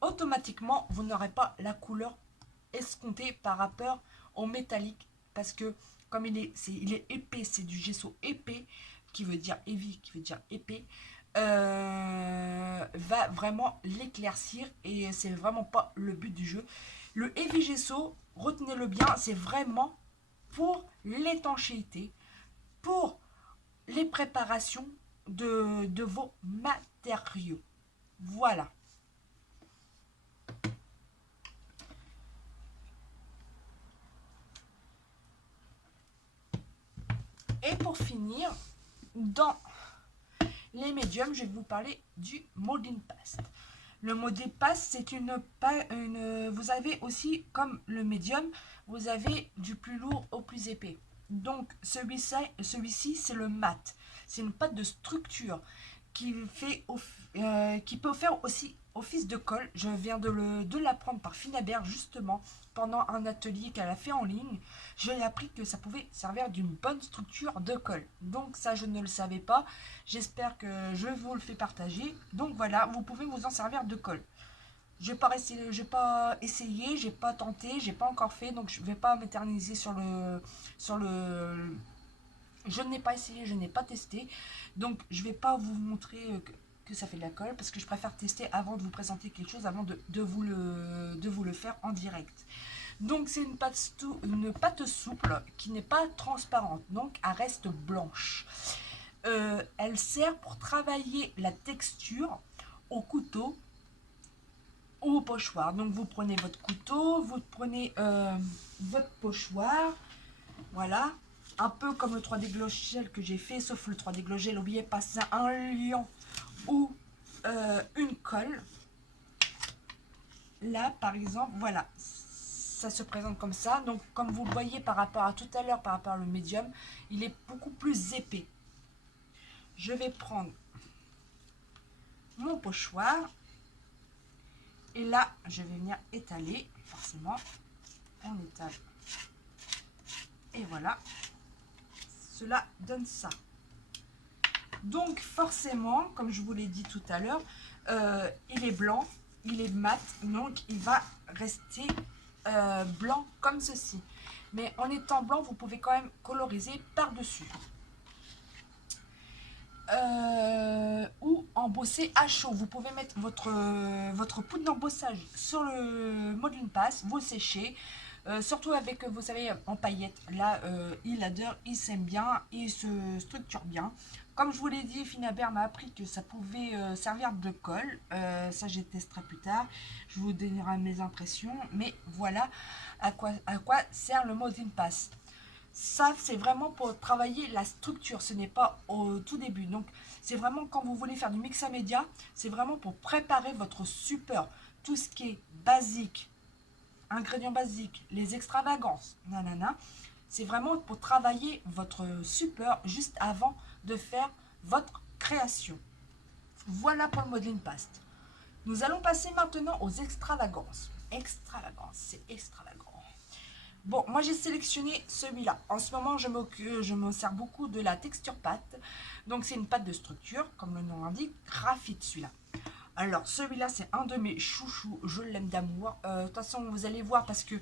automatiquement, vous n'aurez pas la couleur escompté par rapport au métallique parce que comme il est épais, c'est du gesso épais qui veut dire heavy, qui veut dire épais, va vraiment l'éclaircir et c'est vraiment pas le but du jeu. Le heavy gesso, retenez-le bien, c'est vraiment pour l'étanchéité, pour les préparations de vos matériaux. Voilà. Et pour finir, dans les médiums, je vais vous parler du molding paste. Le molding paste, c'est vous avez aussi, comme le médium, vous avez du plus lourd au plus épais. Donc, celui-ci, c'est le mat. C'est une pâte de structure qui peut faire aussi Office de colle, je viens de l'apprendre par Finabert justement pendant un atelier qu'elle a fait en ligne. Je l'ai appris que ça pouvait servir d'une bonne structure de colle. Donc ça, je ne le savais pas. J'espère que je vous le fais partager. Donc voilà, vous pouvez vous en servir de colle. J'ai pas essayé, j'ai pas tenté, j'ai pas encore fait, donc je vais pas m'éterniser sur le. Je n'ai pas essayé, je n'ai pas testé, donc je vais pas vous montrer que ça fait de la colle parce que je préfère tester avant de vous présenter quelque chose, avant de vous le faire en direct. Donc c'est une pâte souple qui n'est pas transparente, donc elle reste blanche. Elle sert pour travailler la texture au couteau ou au pochoir. Donc vous prenez votre couteau, vous prenez votre pochoir, voilà, un peu comme le 3D Glow Gel que j'ai fait, sauf le 3D Glow Gel, n'oubliez pas, c'est un liant ou une colle. Là par exemple, voilà, ça se présente comme ça. Donc comme vous le voyez par rapport à tout à l'heure, par rapport au médium, il est beaucoup plus épais. Je vais prendre mon pochoir et là je vais venir étaler, forcément on étale. Et voilà, cela donne ça. Donc forcément, comme je vous l'ai dit tout à l'heure, il est blanc, il est mat, donc il va rester blanc comme ceci. Mais en étant blanc, vous pouvez quand même coloriser par-dessus. Ou embosser à chaud. Vous pouvez mettre votre poudre d'embossage sur le Modeling Pass, vous séchez. Surtout avec, vous savez, en paillettes. Là, il adore, il s'aime bien, il se structure bien. Comme je vous l'ai dit, Finabert m'a appris que ça pouvait servir de colle. Ça, je testerai plus tard. Je vous donnerai mes impressions. Mais voilà à quoi sert le Modeling Pass. Ça, c'est vraiment pour travailler la structure, ce n'est pas au tout début. Donc, c'est vraiment quand vous voulez faire du mix à média, c'est vraiment pour préparer votre support. Tout ce qui est basique, ingrédients basiques, les extravagances, nanana, c'est vraiment pour travailler votre support juste avant de faire votre création. Voilà pour le modeling paste. Nous allons passer maintenant aux extravagances. Extravagance, c'est extravagant. Bon, moi j'ai sélectionné celui-là. En ce moment, je me sers beaucoup de la texture pâte. Donc c'est une pâte de structure, comme le nom l'indique, graphite celui-là. Alors celui-là c'est un de mes chouchous, je l'aime d'amour. De toute façon vous allez voir parce que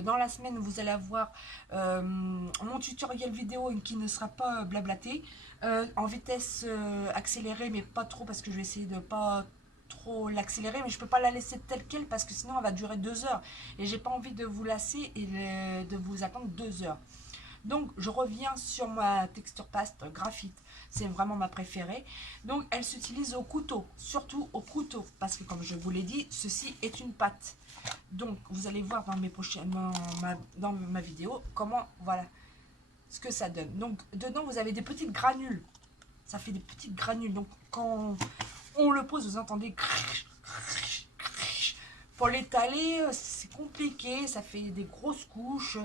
dans la semaine vous allez avoir mon tutoriel vidéo qui ne sera pas blablaté. En vitesse accélérée mais pas trop parce que je vais essayer de pas trop l'accélérer, mais je peux pas la laisser telle quelle parce que sinon elle va durer 2 heures et j'ai pas envie de vous lasser et de vous attendre 2 heures. Donc je reviens sur ma texture paste graphite, c'est vraiment ma préférée. Donc elle s'utilise au couteau, surtout au couteau, parce que comme je vous l'ai dit, ceci est une pâte. Donc vous allez voir dans dans ma vidéo comment, voilà, ce que ça donne. Donc dedans vous avez des petites granules, ça fait des petites granules. Donc quand on le pose, vous entendez pour l'étaler, c'est compliqué, ça fait des grosses couches.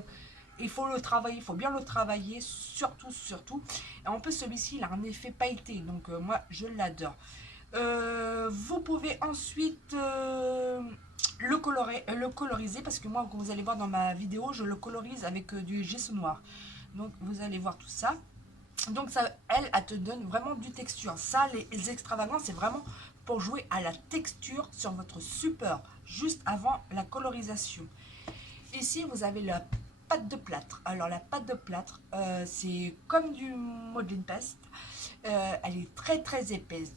Il faut le travailler, il faut bien le travailler, surtout. Et en plus, celui-ci, il a un effet pailleté, donc moi, je l'adore. Vous pouvez ensuite le coloriser, parce que moi, comme vous allez voir dans ma vidéo, je le colorise avec du gesso noir. Donc, vous allez voir tout ça. Donc, ça, elle te donne vraiment du texture. Ça, les extravagants, c'est vraiment pour jouer à la texture sur votre support, juste avant la colorisation. Ici, vous avez la pâte de plâtre. Alors, la pâte de plâtre, c'est comme du modeling paste. Elle est très épaisse.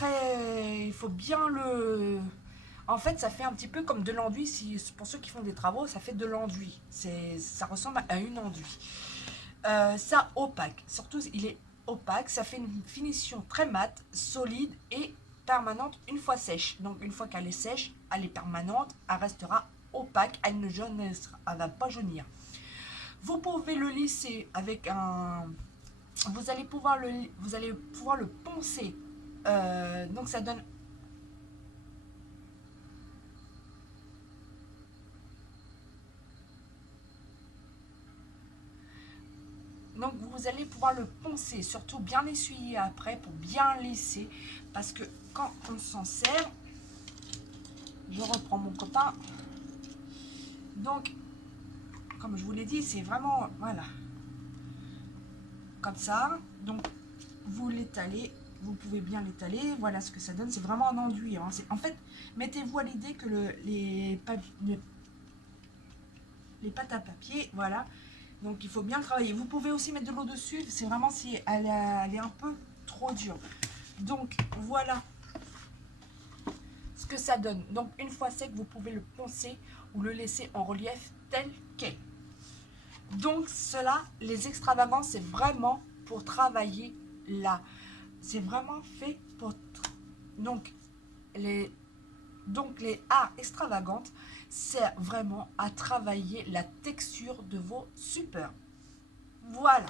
Il faut bien le... En fait, ça fait un petit peu comme de l'enduit. Pour ceux qui font des travaux, ça fait de l'enduit. Ça ressemble à une enduit. Ça opaque. Surtout, il est opaque. Ça fait une finition très mate, solide et permanente une fois sèche. Donc, une fois qu'elle est sèche, elle est permanente. Elle restera opaque. Elle ne va pas jaunir. Vous pouvez le lisser avec un... Vous allez pouvoir le poncer. Donc, ça donne... Donc vous allez pouvoir le poncer, surtout bien essuyer après pour bien lisser. Parce que quand on s'en sert, je reprends mon copain. Donc, comme je vous l'ai dit, c'est vraiment, voilà, comme ça. Donc, vous l'étalez, vous pouvez bien l'étaler. Voilà ce que ça donne, c'est vraiment un enduit. Hein. En fait, mettez-vous à l'idée que les pâtes à papier, voilà. Donc, il faut bien travailler. Vous pouvez aussi mettre de l'eau dessus, c'est vraiment si elle est un peu trop dure. Donc, voilà ce que ça donne. Donc, une fois sec, vous pouvez le poncer ou le laisser en relief tel quel. Donc cela, les extravagances, c'est vraiment pour travailler là. C'est vraiment fait pour... Donc les arts extravagantes, c'est vraiment à travailler la texture de vos suppeurs. Voilà.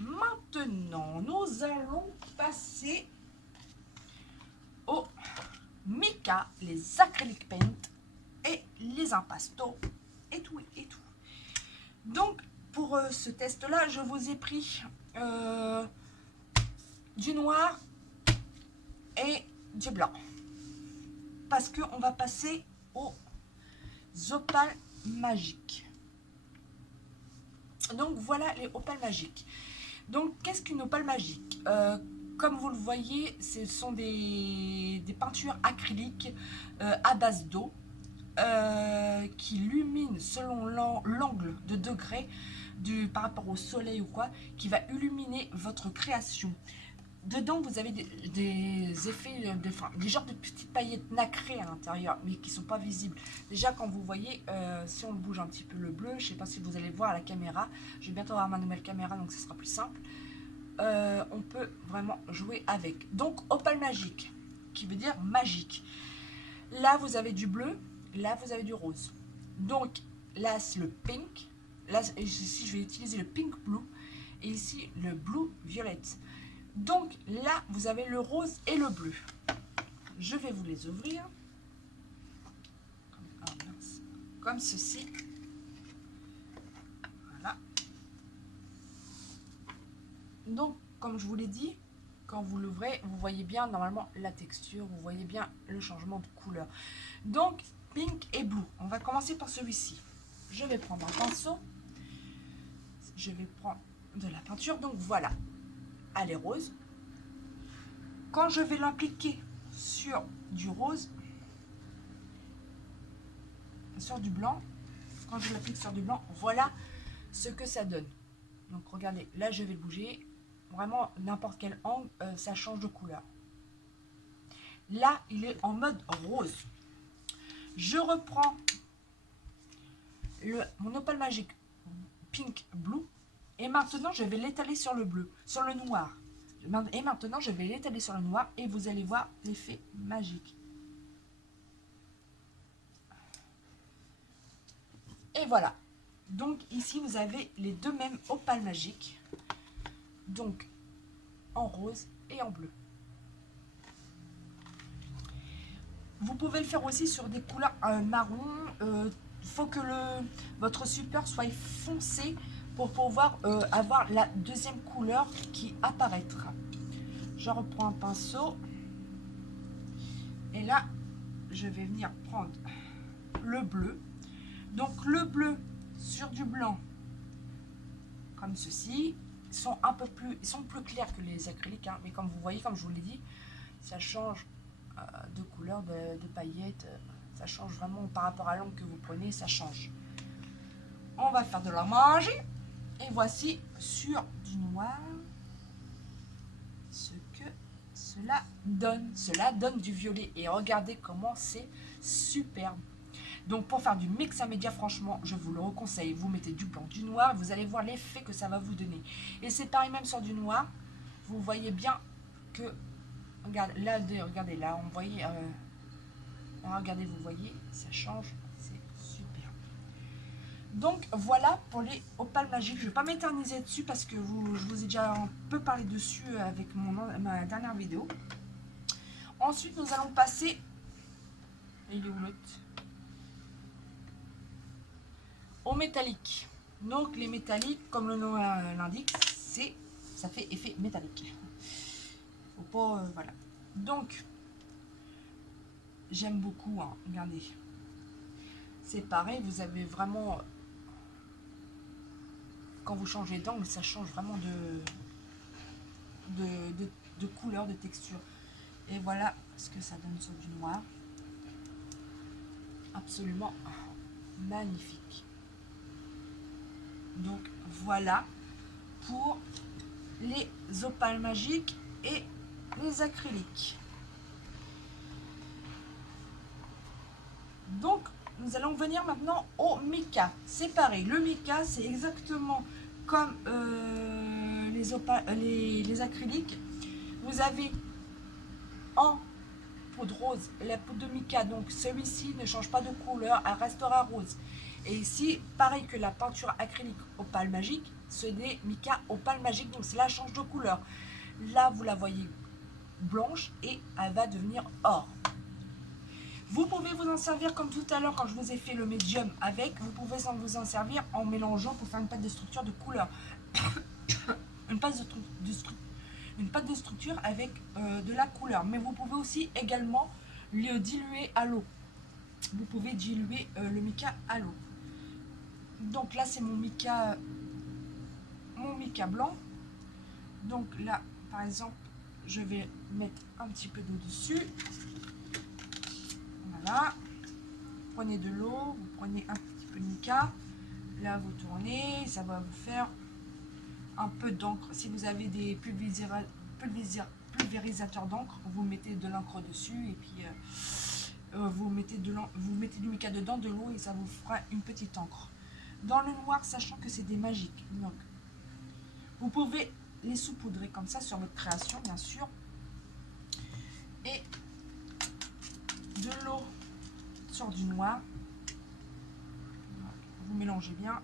Maintenant, nous allons passer au mica, les acrylic paint et les impastos et tout et tout. Donc, pour ce test-là, je vous ai pris du noir et du blanc. Parce qu'on va passer aux opales magiques. Donc, voilà les opales magiques. Donc, qu'est-ce qu'une opale magique? Comme vous le voyez, ce sont des peintures acryliques à base d'eau. Qui illumine selon l'angle de degré par rapport au soleil ou quoi, qui va illuminer votre création. Dedans, vous avez des effets, des genres de petites paillettes nacrées à l'intérieur, mais qui ne sont pas visibles. Déjà, quand vous voyez, si on bouge un petit peu le bleu, je ne sais pas si vous allez voir à la caméra, je vais bientôt avoir ma nouvelle caméra, donc ce sera plus simple. On peut vraiment jouer avec. Donc, opale magique, qui veut dire magique. Là, vous avez du bleu. Là, vous avez du rose. Donc, là, c'est le pink. Là, ici, je vais utiliser le pink blue. Et ici, le blue violet. Donc, là, vous avez le rose et le bleu. Je vais vous les ouvrir. Comme ceci. Voilà. Donc, comme je vous l'ai dit, quand vous l'ouvrez, vous voyez bien, normalement, la texture. Vous voyez bien le changement de couleur. Donc, pink et blue. On va commencer par celui-ci. Je vais prendre un pinceau. Je vais prendre de la peinture. Donc voilà, elle est rose. Quand je vais l'appliquer sur du rose, sur du blanc, quand je l'applique sur du blanc, voilà ce que ça donne. Donc regardez, là je vais le bouger. Vraiment, n'importe quel angle, ça change de couleur. Là, il est en mode rose. Je reprends mon opale magique pink blue. Et maintenant, je vais l'étaler sur le bleu, sur le noir. Et maintenant, je vais l'étaler sur le noir et vous allez voir l'effet magique. Et voilà. Donc ici, vous avez les deux mêmes opales magiques. Donc, en rose et en bleu. Vous pouvez le faire aussi sur des couleurs marron. Il faut que votre support soit foncé pour pouvoir avoir la deuxième couleur qui apparaîtra. Je reprends un pinceau. Et là, je vais venir prendre le bleu. Donc le bleu sur du blanc, comme ceci. Ils sont plus clairs que les acryliques, hein, mais comme vous voyez, comme je vous l'ai dit, ça change de couleur, de paillettes. Ça change vraiment par rapport à l'angle que vous prenez, ça change. On va faire de la magie. Et voici sur du noir ce que cela donne. Cela donne du violet. Et regardez comment c'est superbe. Donc pour faire du mix à média, franchement, je vous le conseille. Vous mettez du blanc, du noir, vous allez voir l'effet que ça va vous donner. Et c'est pareil même sur du noir. Vous voyez bien que... Regardez là, on voyait... regardez, vous voyez, ça change. C'est super. Donc voilà pour les opales magiques. Je ne vais pas m'éterniser dessus parce que je vous ai déjà un peu parlé dessus avec ma dernière vidéo. Ensuite, nous allons passer... Il est où l'autre ? Au métallique. Donc les métalliques, comme le nom l'indique, ça fait effet métallique. Faut pas, voilà. Donc, j'aime beaucoup, hein, regardez. C'est pareil, vous avez vraiment... Quand vous changez d'angle, ça change vraiment de couleur, de texture. Et voilà ce que ça donne sur du noir. Absolument magnifique. Donc voilà pour les opales magiques et les acryliques. Donc nous allons venir maintenant au mica. C'est pareil, le mica c'est exactement comme les acryliques. Vous avez en poudre rose la poudre de mica, donc celui-ci ne change pas de couleur, elle restera rose. Et ici, pareil que la peinture acrylique opale magique, ce n'est mica opale magique, donc cela change de couleur. Là, vous la voyez blanche et elle va devenir or. Vous pouvez vous en servir comme tout à l'heure quand je vous ai fait le médium avec. Vous pouvez vous en servir en mélangeant pour faire une pâte de structure de couleur. une pâte de structure avec de la couleur. Mais vous pouvez aussi également le diluer à l'eau. Vous pouvez diluer le mica à l'eau. Donc là, c'est mon mica blanc. Donc là, par exemple, je vais mettre un petit peu d'eau dessus. Voilà. Vous prenez de l'eau, vous prenez un petit peu de mica. Là, vous tournez, ça va vous faire un peu d'encre. Si vous avez des pulvérisateurs d'encre, vous mettez de l'encre dessus et puis vous mettez du mica dedans, de l'eau et ça vous fera une petite encre. Dans le noir, sachant que c'est des magiques. Donc, vous pouvez les saupoudrer comme ça sur votre création, bien sûr. Et de l'eau sur du noir. Vous mélangez bien,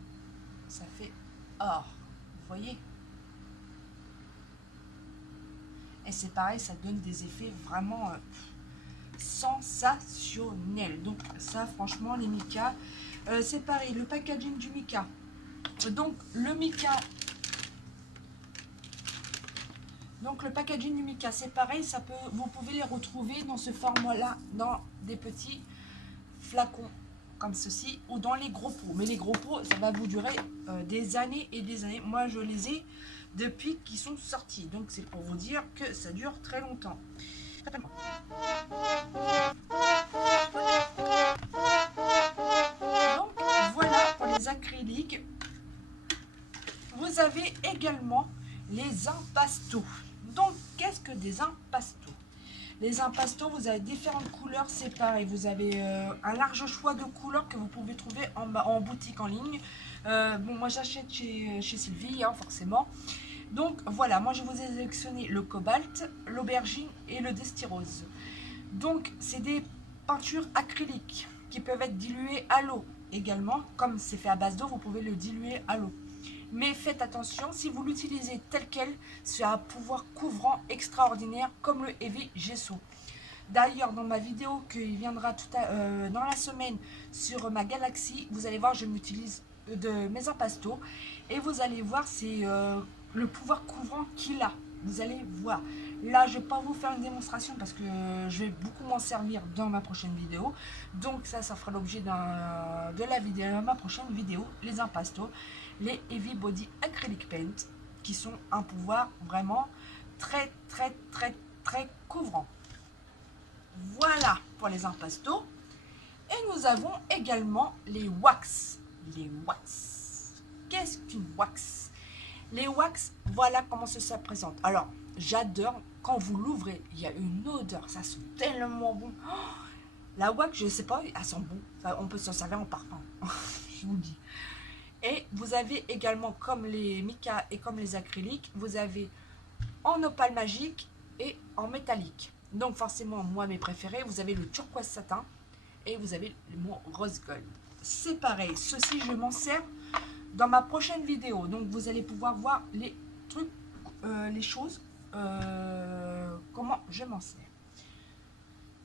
ça fait or. Vous voyez? Et c'est pareil, ça donne des effets vraiment sensationnels. Donc ça, franchement, les mica, c'est pareil, le packaging du mica. Donc le mica, le packaging du mica, c'est pareil, vous pouvez les retrouver dans ce format-là, dans des petits flacons comme ceci, ou dans les gros pots. Mais les gros pots, ça va vous durer des années et des années. Moi, je les ai depuis qu'ils sont sortis. Donc, c'est pour vous dire que ça dure très longtemps. Donc, voilà pour les acryliques. Vous avez également les impastos. Donc, qu'est-ce que des impastos? Les impastos, vous avez différentes couleurs, c'est pareil. Vous avez un large choix de couleurs que vous pouvez trouver en boutique en ligne. Bon, moi j'achète chez Sylvie, hein, forcément. Donc voilà, moi je vous ai sélectionné le cobalt, l'aubergine et le destirose. Donc c'est des peintures acryliques qui peuvent être diluées à l'eau également. Comme c'est fait à base d'eau, vous pouvez le diluer à l'eau. Mais faites attention, si vous l'utilisez tel quel, c'est un pouvoir couvrant extraordinaire comme le Heavy Gesso. D'ailleurs, dans ma vidéo qui viendra dans la semaine sur ma galaxie, vous allez voir, je m'utilise de mes impastos et vous allez voir, c'est le pouvoir couvrant qu'il a. Vous allez voir. Là, je ne vais pas vous faire une démonstration parce que je vais beaucoup m'en servir dans ma prochaine vidéo. Donc ça fera l'objet de ma prochaine vidéo, les impastos, les Heavy Body Acrylic Paint, qui sont un pouvoir vraiment très couvrant. Voilà pour les impastos. Et nous avons également les wax. Les wax. Qu'est-ce qu'une wax? Les wax, voilà comment ça présente. Alors, j'adore quand vous l'ouvrez, il y a une odeur, ça sent tellement bon. Oh, la wax, je ne sais pas, elle sent bon. On peut s'en servir en parfum, je vous le dis. Et vous avez également, comme les mica et comme les acryliques, vous avez en opale magique et en métallique. Donc forcément, moi, mes préférés, vous avez le turquoise satin et vous avez mon rose gold. C'est pareil, ceci, je m'en sers dans ma prochaine vidéo. Donc vous allez pouvoir voir les trucs, les choses, comment je m'en sers.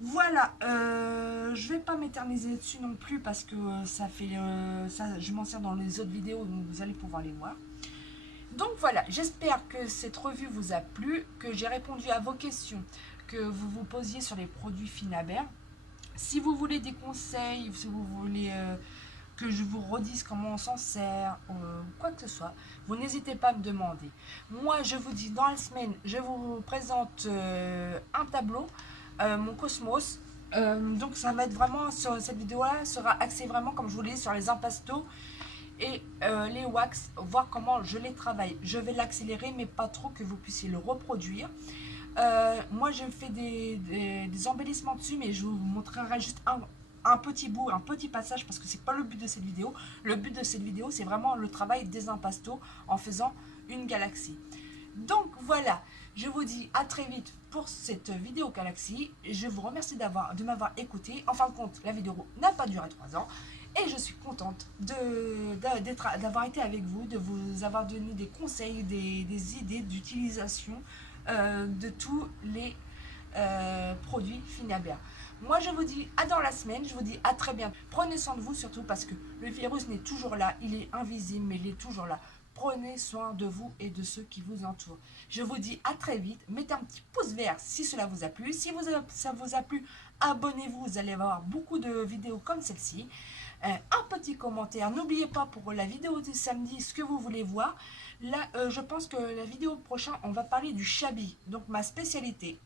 Voilà, je vais pas m'éterniser dessus non plus parce que ça fait ça, je m'en sers dans les autres vidéos, donc vous allez pouvoir les voir. Donc voilà, j'espère que cette revue vous a plu, que j'ai répondu à vos questions que vous vous posiez sur les produits Finaber. Si vous voulez des conseils, si vous voulez que je vous redise comment on s'en sert, quoi que ce soit, vous n'hésitez pas à me demander. Moi, je vous dis, dans la semaine, je vous présente un tableau, mon Cosmos. Donc ça va être vraiment, sur cette vidéo-là, sera axée vraiment, comme je vous l'ai dit, sur les impastos et les wax, voir comment je les travaille. Je vais l'accélérer, mais pas trop que vous puissiez le reproduire. Moi, je fais des embellissements dessus, mais je vous montrerai juste un petit bout, un petit passage, parce que c'est pas le but de cette vidéo. Le but de cette vidéo, c'est vraiment le travail des impastos en faisant une galaxie. Donc voilà, je vous dis à très vite pour cette vidéo galaxie. Je vous remercie de m'avoir écouté. En fin de compte, la vidéo n'a pas duré 3 ans. Et je suis contente d'avoir été avec vous, de vous avoir donné des conseils, des idées d'utilisation de tous les produits Finaber. Moi, je vous dis à dans la semaine, je vous dis à très bientôt. Prenez soin de vous surtout parce que le virus n'est toujours là, il est invisible, mais il est toujours là. Prenez soin de vous et de ceux qui vous entourent. Je vous dis à très vite. Mettez un petit pouce vert si cela vous a plu. Si ça vous a plu, abonnez-vous. Vous allez avoir beaucoup de vidéos comme celle-ci. Un petit commentaire. N'oubliez pas pour la vidéo du samedi ce que vous voulez voir. Là, je pense que la vidéo prochaine, on va parler du Chabi, donc ma spécialité.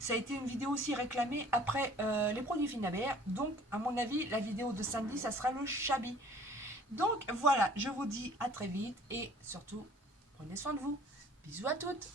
Ça a été une vidéo aussi réclamée après les produits Finaber. Donc, à mon avis, la vidéo de samedi, ça sera le Chabi. Donc, voilà, je vous dis à très vite et surtout, prenez soin de vous. Bisous à toutes.